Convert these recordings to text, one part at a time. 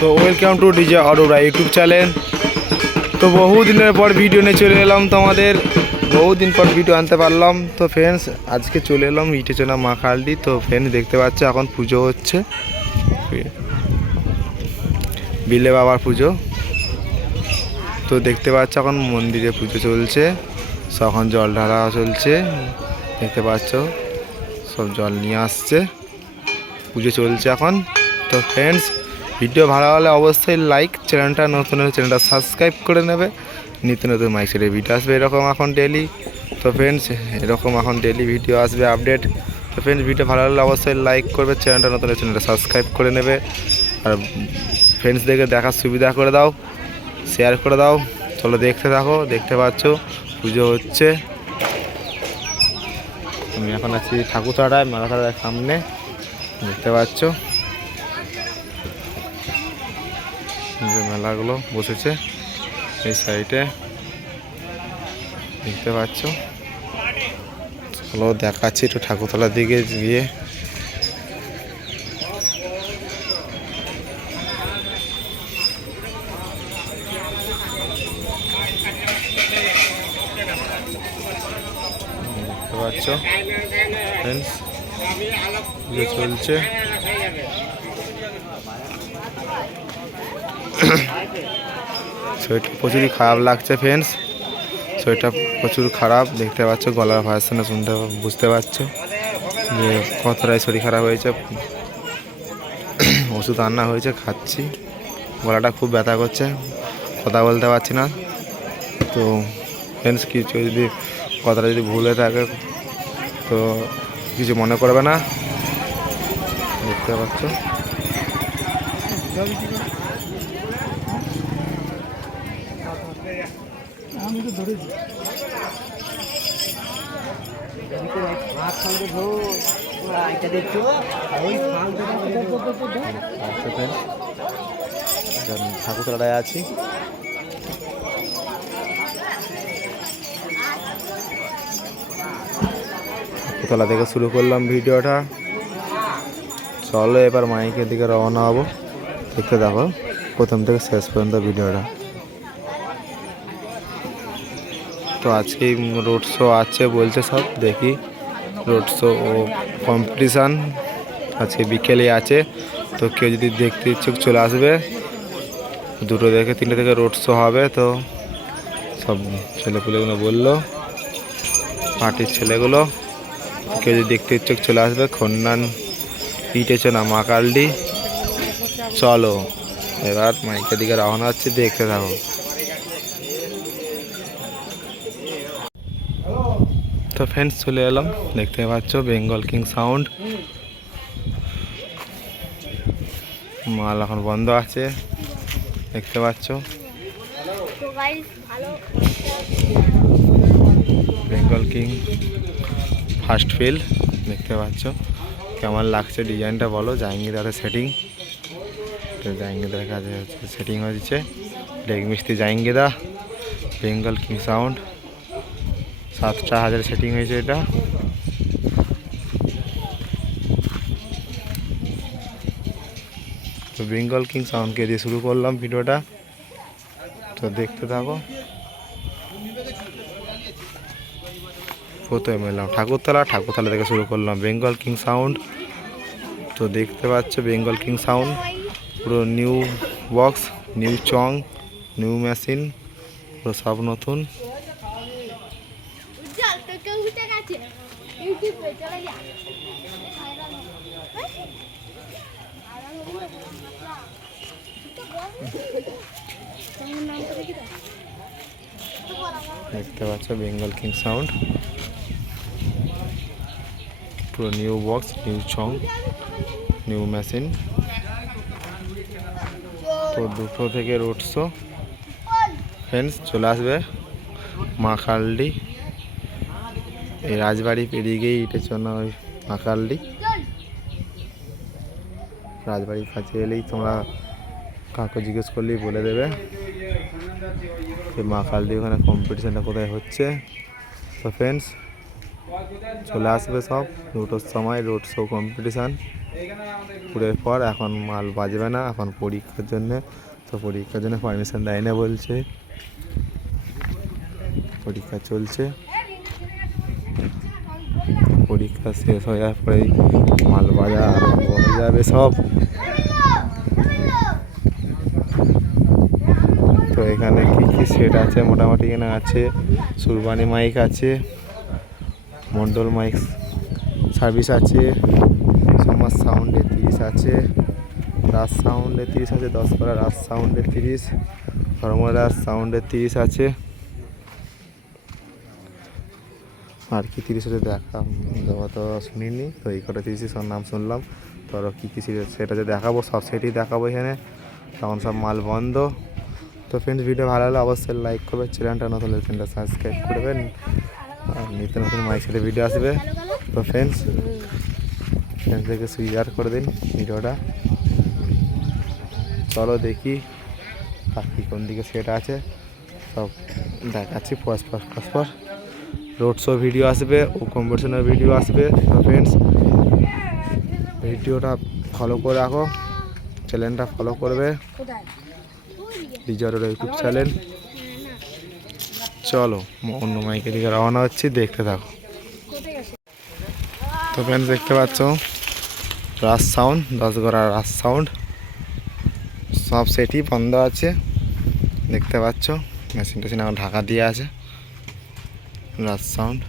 তো welcome to DJ Aurora YouTube channel. তো বহু দিনের পর ভিডিও নিয়ে চলে এলাম তোমাদের। বহু দিন পর ভিডিও আনতে পারলাম। তো ফ্রেন্ডস আজকে চলে এলাম ইটে চলা মা কালদি তো ফ্রেন্ডস দেখতে পাচ্ছ, এখন পুজো হচ্ছে। বিলে বাবার পুজো। তো দেখতে পাচ্ছ, এখন মন্দিরে পুজো চলছে। এখন জল ঢালা চলছে। দেখতে পাচ্ছ, সব জল নিয়ে আসছে। পুজো চলছে এখন। তো ফ্রেন্ডস ভিডিও ভালো হলে অবশ্যই লাইক চ্যানেলটা নতুন হলে চ্যানেলটা সাবস্ক্রাইব করে নেবে। নিত্য নতুন মাইক সেটের ভিডিও আসবে এরকম এখন ডেলি তো ফ্রেন্ডস এরকম এখন ডেলি ভিডিও আসবে আপডেট তো ফ্রেন্ডস ভিডিও ভালো লাগলে অবশ্যই লাইক করবে, চ্যানেলটা নতুন চ্যানেলটা সাবস্ক্রাইব করে নেবে। আর ফ্রেন্ডসদেরকে দেখার সুবিধা করে দাও শেয়ার করে দাও। চলো দেখতে থাকো, দেখতে পাচ্ছ, পুজো হচ্ছে। আমি এখন আছি ঠাকুরতলায়, মেলাতলার সামনে। দেখতে পাচ্ছ। যে মেলাগুলো বসেছে এই সাইডে। দেখতে পাচ্ছ? চলো দেখাচ্ছি একটু ঠাকুরতলার দিকে গিয়ে। দেখতে পাচ্ছ? চলছে। শরীরটা প্রচুরই খারাপ লাগছে ফ্রেন্ডস শরীরটা প্রচুর খারাপ, দেখতে পাচ্ছ, গলার ভাষণে শুনতে বুঝতে পারছ। যে কতটাই শরীর খারাপ হয়েছে। ওষুধ আনা হয়েছে, খাচ্ছি। গলাটা খুব ব্যথা করছে, কথা বলতে পারছি না। তো ফ্রেন্ডস কিছু যদি, কথাটা যদি ভুলে থাকে, তো কিছু মনে করবে না। দেখতে পাচ্ছ। ঠাকুরতলায় আছি ঠাকুরতলা থেকে শুরু করলাম ভিডিওটা। চলো এবার মাইকের দিকে রওনা হব। দেখতে দেখো প্রথম থেকে শেষ পর্যন্ত ভিডিওটা। তো আজকেই রোড শো আছে বলছে সব, দেখি। রোড শো ও কম্পিটিশান আজকে বিকেলে আছে। তো কেউ যদি দেখতে ইচ্ছুক চলে আসবে। দুটো থেকে তিনটে থেকে রোড শো হবে, তো সব ছেলেপুলেগুলো বলল, পার্টির ছেলেগুলো। কেউ যদি দেখতে ইচ্ছুক চলে আসবে, খন্নান পিটেছে না মা কালডি চলো, এবার মাইকের দিকে রওনা হচ্ছে, দেখতে থাকো। তো ফ্রেন্ডস চলে এলাম। দেখতে পাচ্ছ বেঙ্গল কিং সাউন্ড মাল এখন বন্ধ আছে। দেখতে পাচ্ছ। বেঙ্গল কিং ফার্স্ট ফিল দেখতে পাচ্ছ। কেমন লাগছে ডিজাইনটা বলো জাহাঙ্গীরদারের সেটিং তো জাহাঙ্গীরদার কাছে হচ্ছে সেটিং হয়েছে। লেগ মিস্ত্রি জাহাঙ্গীদা বেঙ্গল কিং সাউন্ড সাতটা, হাজার সেটিং হয়েছে এটা। তো বেঙ্গল কিং সাউন্ডকে দিয়ে শুরু করলাম ভিডিওটা। তো দেখতে থাকো। প্রথমে এলাম ঠাকুরতলা ঠাকুরতলা থেকে শুরু করলাম বেঙ্গল কিং সাউন্ড তো দেখতে পাচ্ছ বেঙ্গল কিং সাউন্ড পুরো নিউ বক্স নিউ চং নিউ মেশিন পুরো সব নতুন উজ্জ্বল তো কেউ উঠে গেছে ইউটিউবে চলে যা দেখতে পাচ্ছ বেঙ্গল কিং সাউন্ড পুরো নিউ বক্স নিউ চং নিউ মেশিন তো দুটো থেকে রোড শো ফ্রেন্ডস চলে আসবে মা কালডি এই রাজবাড়ি পেরিয়ে গিয়ে ইটে চনা ওই মা কালডি রাজবাড়ির কাছে এলেই তোমরা কাকে জিজ্ঞেস করলেই বলে দেবে। এই মা কালদি ওখানে কম্পিটিশানটা কোথায় হচ্ছে? তো ফ্রেন্ডস চলে আসবে সব। দুটোর সময় রোড শো কম্পিটিশান পুরের পর এখন মাল বাজবে না, এখন পরীক্ষার জন্য। তো পরীক্ষার জন্য পারমিশন দেয় না বলছে। পরীক্ষা চলছে। পরীক্ষা শেষ হয়ে যাওয়ার পরেই মাল বাজার যাবে সব। এখানে কি কি সেট আছে? মোটামুটি এখানে আছে সুরবানি মাইক আছে, মন্ডল মাইক সার্ভিস আছে সমাজ সাউন্ডে তিরিশ আছে, রাজ সাউন্ডে তিরিশ আছে দশ করা রাজ সাউন্ডে তিরিশ, ধর্মরাজ সাউন্ডে তিরিশ আছে। আর কি তিরিশ আছে দেখা দেওয়া তো শুনিনি, তো এই কটা তিরিশই সব নাম শুনলাম। তো আরও কী কী সেটা যে দেখাবো? সব সেটই দেখাবো এখানে। তখন সব মাল বন্ধ। তো ফ্রেন্ডস ভিডিও ভালো লাগলে অবশ্যই লাইক করবে চ্যানেলটা নতুন হলে চ্যানেলটা সাবস্ক্রাইব করবেন আর নিত্য নতুন মাইক সাথে ভিডিও আসবে। তো ফ্রেন্ডস ফ্রেন্ডসদেরকে শেয়ার করে দিন ভিডিওটা চলো দেখি বাকি কোন দিকে সেটা আছে। সব দেখাচ্ছি পর পর পর পর রোড শো ভিডিও আসবে ও কম্পিটিশনের ভিডিও আসবে। তো ফ্রেন্ডস ভিডিওটা ফলো করে রাখো। চ্যানেলটা ফলো করবে। রিজার্ভের ইউটিউব চ্যানেল। চলো অন্য মাইকের দিকে রওনা হচ্ছি, দেখতে থাকো। তো ফ্রেন্ডস দেখতে পাচ্ছ? রাস সাউন্ড দশগড়া রাস সাউন্ড সব সেটই বন্ধ আছে। দেখতে পাচ্ছ? মেশিন টেশিন এখন ঢাকা দিয়ে আছে। রাস সাউন্ড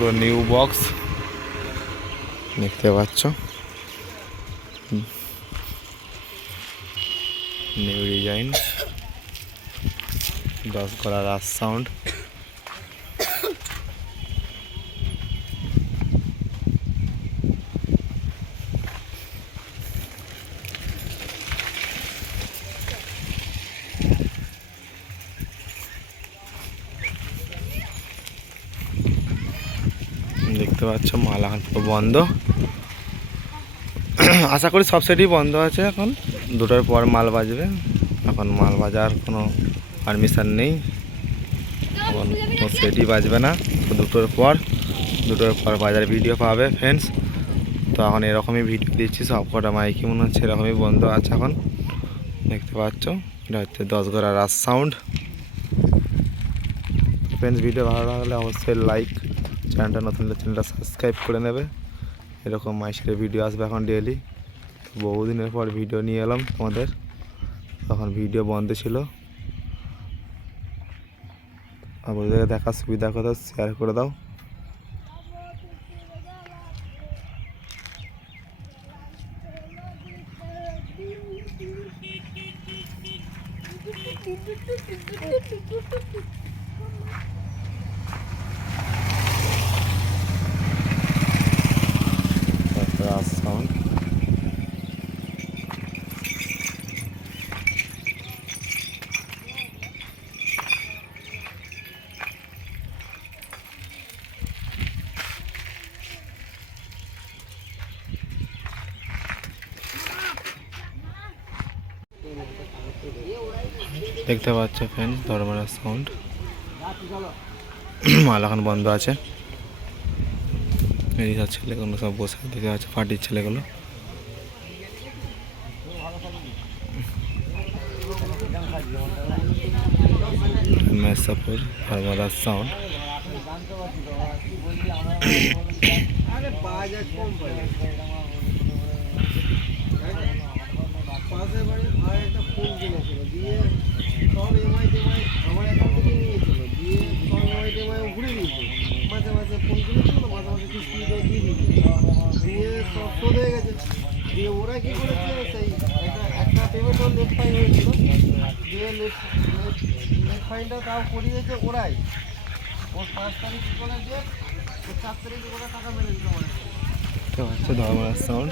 পুরো নিউ বক্স। দেখতে পাচ্ছ? New design. দশ গলা রাস সাউন্ড। দেখতে পাচ্ছ, মাল এখন পুরো বন্ধ। আশা করি সব সাইডই বন্ধ আছে এখন। দুটোর পর মাল বাজবে। এখন মাল বাজার কোনো পারমিশন নেই। এখন সেটই বাজবে না। দুটোর পর দুটোর পর বাজার ভিডিও পাবে ফ্রেন্ডস তো এখন এরকমই ভিডিও দিচ্ছি, সব কটা মাইকি মনে হচ্ছে এরকমই বন্ধ আছে এখন। দেখতে পাচ্ছ, এটা হচ্ছে দশ গড়া রাস সাউন্ড ফ্রেন্ডস ভিডিও ভালো লাগলে অবশ্যই লাইক চ্যানেলটা নতুন হলে চ্যানেলটা সাবস্ক্রাইব করে নেবে। এরকম মাইসের ভিডিও আসবে এখন ডেলি বহুদিনের পর ভিডিও নিয়ে এলাম তোমাদের। তখন ভিডিও বন্ধ ছিল। আপনাদের দেখার সুবিধা কথা শেয়ার করে দাও তারপরে আস সাউন্ড দেখতে পাচ্ছ ফ্যান ধর্মের সাউন্ড মাল এখন বন্ধ আছে। ছেলেগুলো সব বসে দেখে আছে পার্টির ছেলেগুলো। সাউন্ড বাড়ি ভাই একটা ফোন কিনেছিল দিয়ে সব এমআই টেমআই আমার অ্যাকাউন্ট থেকে নিয়েছিল দিয়ে সব এমআই টেমআই ঘুরে দিয়েছে মাঝে মাঝে ফোন কিনেছিল মাঝে মাঝে কিস্তি করে দিয়ে দিয়েছে দিয়ে সব শোধ হয়ে গেছে দিয়ে ওরা কি করেছে সেই একটা একটা পেমেন্ট ওর লেট ফাইন হয়েছিল দিয়ে লেট লেট ফাইনটা তাও করিয়েছে ওরাই ওর পাঁচ তারিখ করে দিয়ে? ওর চার তারিখে ওরা টাকা মেরে দিতে পারে সাউন্ড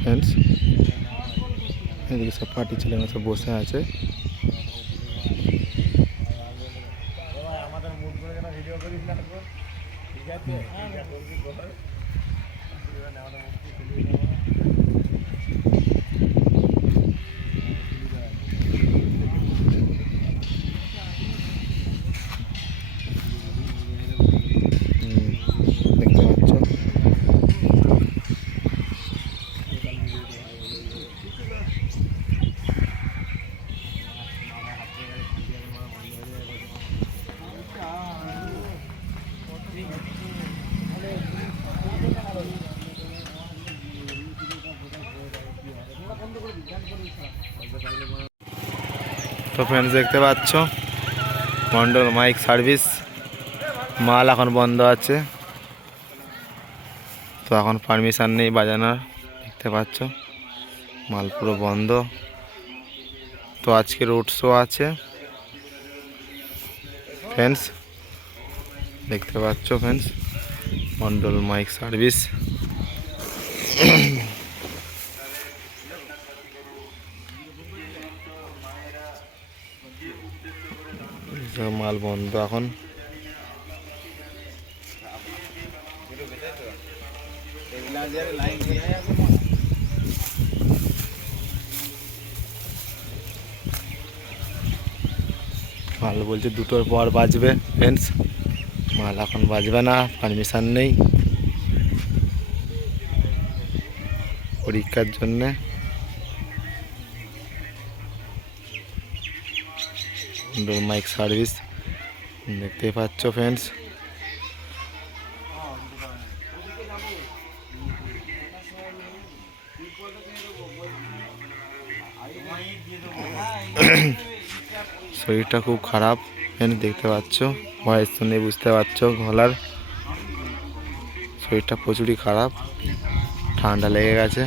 ফ্রেন্ডস এদিকে সব পার্টি ছেলেরা সব বসে আছে ঠিক আছে হুম, দেখতে পাচ্ছ তো ফ্রেন্ডস দেখতে পাচ্ছ? মন্ডল মাইক সার্ভিস মাল এখন বন্ধ আছে। তো এখন পারমিশন নেই বাজানোর। দেখতে পাচ্ছ? মাল পুরো বন্ধ। তো আজকে রোড শো আছে। ফ্রেন্ডস দেখতে পাচ্ছ ফ্রেন্ডস মন্ডল মাইক সার্ভিস সব মাল বন্ধ এখন। মাল বলছে দুটোর পর বাজবে ফ্রেন্ডস মাল এখন বাজবে না পারমিশন নেই। পরীক্ষার জন্যে। মাইক সার্ভিস দেখতেই পাচ্ছ ফ্রেন্ডস শরীরটা খুব খারাপ ফ্রেন্ডস দেখতে পাচ্ছ? ভয়েস শুনে বুঝতে পারছ, গলার। শরীরটা প্রচুরই খারাপ, ঠান্ডা লেগে গেছে।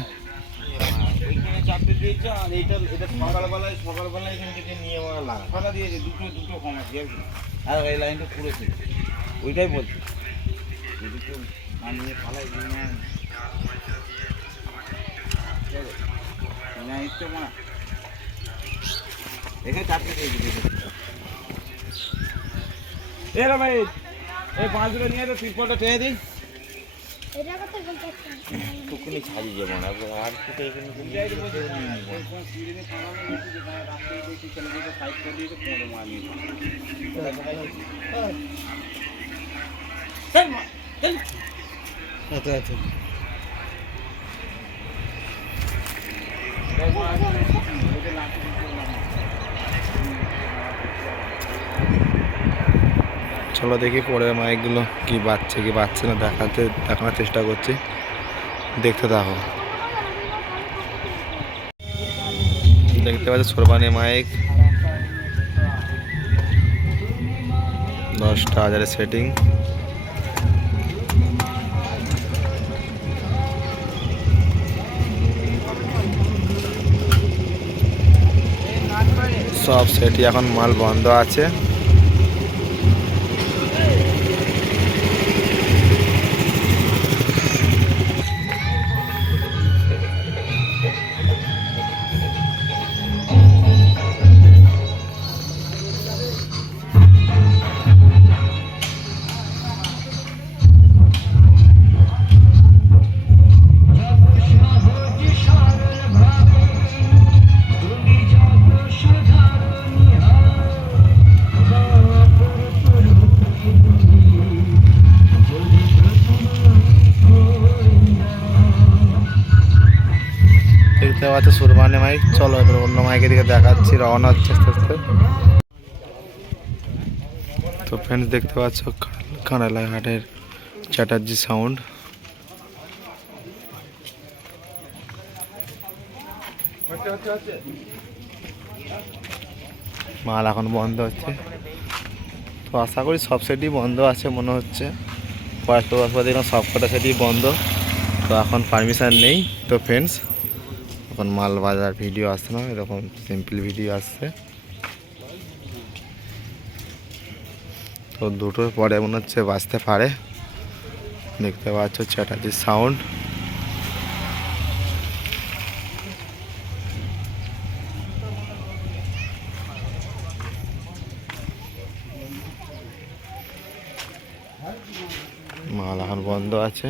চারটে দিয়েছে, আর এইটা এটা সকালবেলায় সকালবেলায় এখান থেকে নিয়ে আমার দিয়েছে, দুটো দুটো কম আছে আর। আর এই লাইনটা পুরো ছিল ওইটাই বলছি। দুটো নিয়ে ফালাই ইচ্ছে মনে এখানে চারটে দিয়েছি। ভাই এই পাঁচ দুটো নিয়ে তো তিরপলটা টেনে দিই এটা কথা বলতে চাচ্ছি না। টুকুনি ছাড়িয়ে যাব না আর কোথায় এখানে আচ্ছা আচ্ছা চলো দেখি পরে মাইকগুলো কি বাচ্চা কি বাচ্চা না দেখাতে, দেখানোর চেষ্টা করছি। দেখতে থাকো। দেখতে পাচ্ছি সোরবানি মাইক। দশটা হাজারের সেটিং সব সেটি এখন মাল বন্ধ আছে। মাইক, চলো এবার অন্য মাইকের দিকে দেখাচ্ছি, রওনা হচ্ছে আস্তে আস্তে। তো ফ্রেন্ডস দেখতে পাচ্ছ কানালা ঘাটের চ্যাটার্জি সাউন্ড মাল এখন বন্ধ হচ্ছে। তো আশা করি সব সেটই বন্ধ আছে মনে হচ্ছে। বছর দেখলাম সব কটা সেটই বন্ধ। তো এখন পারমিশন নেই। তো ফ্রেন্ডস এখন মাল বাজার ভিডিও আসছে না, এরকম সিম্পল ভিডিও আসছে তো দুটোর পরে মনে হচ্ছে বাঁচতে পারে। দেখতে পাচ্ছ চ্যাটার্জির সাউন্ড মাল এখন বন্ধ আছে।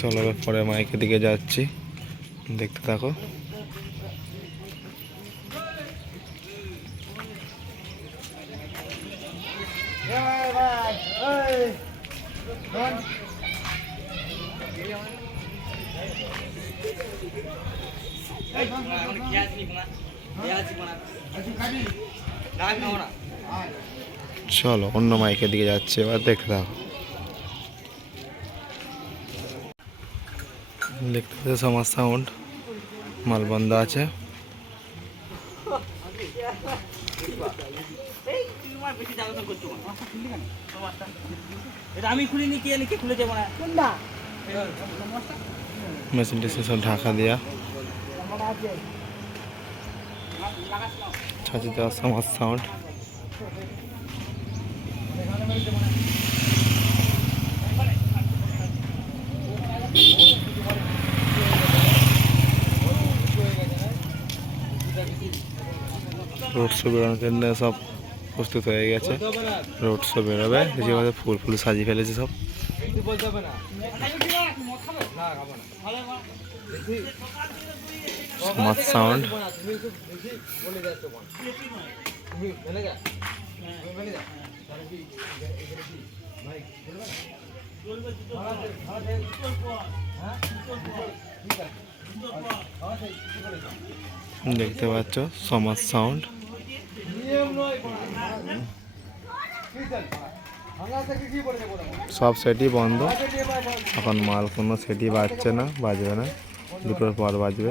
চলো পরে মাইকের দিকে যাচ্ছি। দেখতে থাকো। চলো, অন্য মাইকের দিকে যাচ্ছে। এবার দেখতে থাকো। দেখতে সমাজ সাউন্ড মাল বন্ধ আছে আমি খুলিনি কে জানি কে খুলেছে মেশিনটি সব ঢাকা দেওয়া ছাঁচে দেওয়া সমাজ সাউন্ড রোড শো বেরোনোর জন্য সব প্রস্তুত হয়ে গেছে। রোড শো বেরোবে যেভাবে ফুল ফুল সাজিয়ে ফেলেছে সব। সমাজ সাউন্ড। দেখতে পাচ্ছ সমাজ সাউন্ড। সব সেটই বন্ধ। এখন মাল কোনো সেটই বাজছে না বাজবে না। দুটোর পর বাজবে।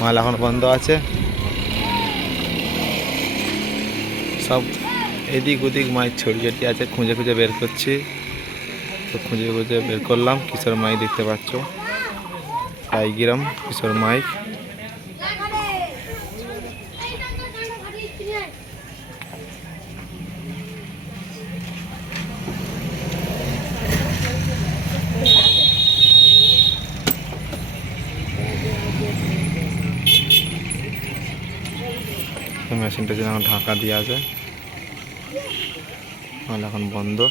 মাল এখন বন্ধ আছে। সব এদিক ওদিক মায়ের ছড়ি ছড়ি আছে, খুঁজে খুঁজে বের করছি। তো খুঁজে খুঁজে বের করলাম, কিশোর মাইক দেখতে পাচ্ছ। টাইগ্রাম, কিশোর মাইক মেশিনটা যেন ঢাকা দিয়ে আছে। এখন বন্ধ।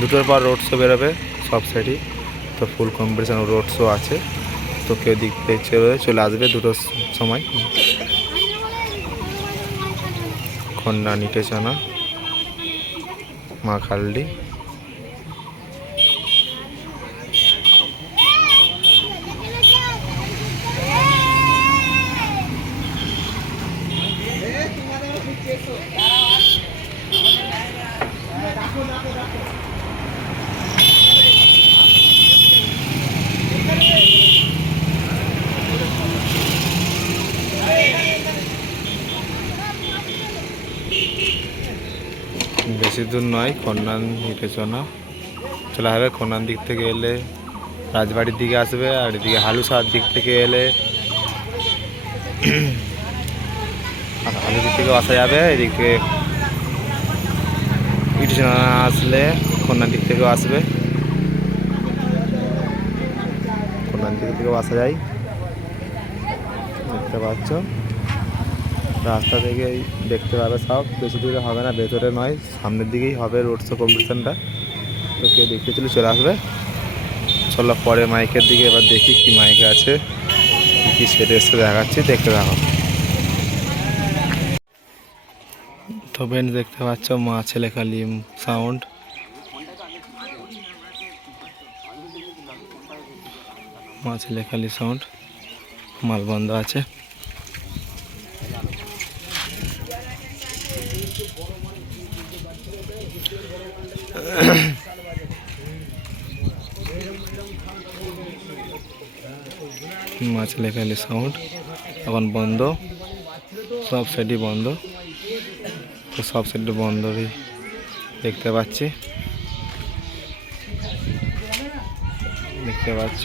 দুটোর পর রোড শো বেরোবে সব সাইডই তো ফুল কম্পিটিশন রোড শো আছে। তো কেউ দিক চলে চলে আসবে দুটোর সময়। খন্ডা নিটেচনা মা খালডি বেশি দূর নয় চলে হবে কোনার দিক থেকে এলে, রাজবাড়ির দিকে আসবে আর এদিকে হালুসার দিক থেকে এলে। হালু দিক থেকেও আসা যাবে, এদিকে থেকে পিটিশন আসলে কন্যার দিক থেকেও আসবে। কন্যার দিক থেকেও আসা যায়। দেখতে পাচ্ছ। রাস্তা থেকেই দেখতে পাবে সব। বেশি দূরে হবে না, ভেতরে নয়, সামনের দিকেই হবে রোড শো কম্পিটিশনটা তো কেউ দেখতে চলে চলে আসবে। চলো পরে মাইকের দিকে এবার দেখি কি মাইকে আছে, কী কী সেটে এসে দেখাচ্ছি, দেখতে থাকো। তো বেন দেখতে পাচ্ছ মা, ছেলে, খালি সাউন্ড মা, ছেলে, খালি সাউন্ড মাল বন্ধ আছে। ছেলে সাউন্ড, এখন বন্ধ, সব সাইডই বন্ধ। তো সব সাইড বন্ধই দেখতে পাচ্ছি। দেখতে পাচ্ছ?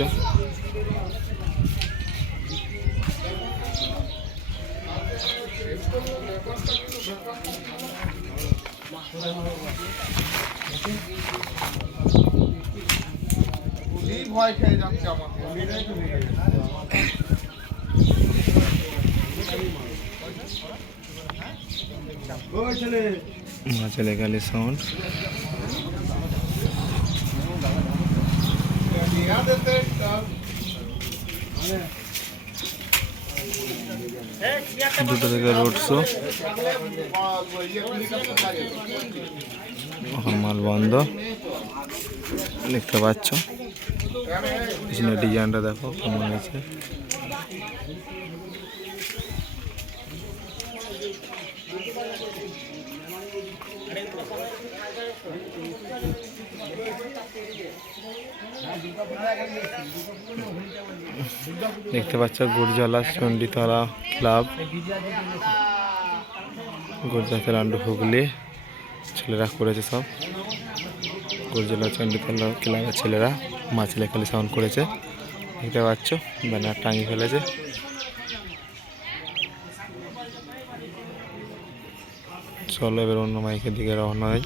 ভয় খেয়ে যাচ্ছে আমার ছেলে খালি সাউন্ড দুটো থেকে রোড শো মাল বন্ধ। দেখতে পাচ্ছ। পিছনে ডিজাইনটা দেখো কেমন হয়েছে। দেখতে পাচ্ছ গুরজলা চণ্ডীতলা ক্লাব। গুরজা লান্ডু হুগলি, ছেলেরা করেছে সব। গুরজলা চণ্ডীতলা ক্লাবের ছেলেরা মা ছেলে খালি সাউন্ড করেছে। দেখতে পাচ্ছ, ব্যানার টাঙিয়ে ফেলেছে। চলো এবার অন্য মাইকের দিকে রওনা হয়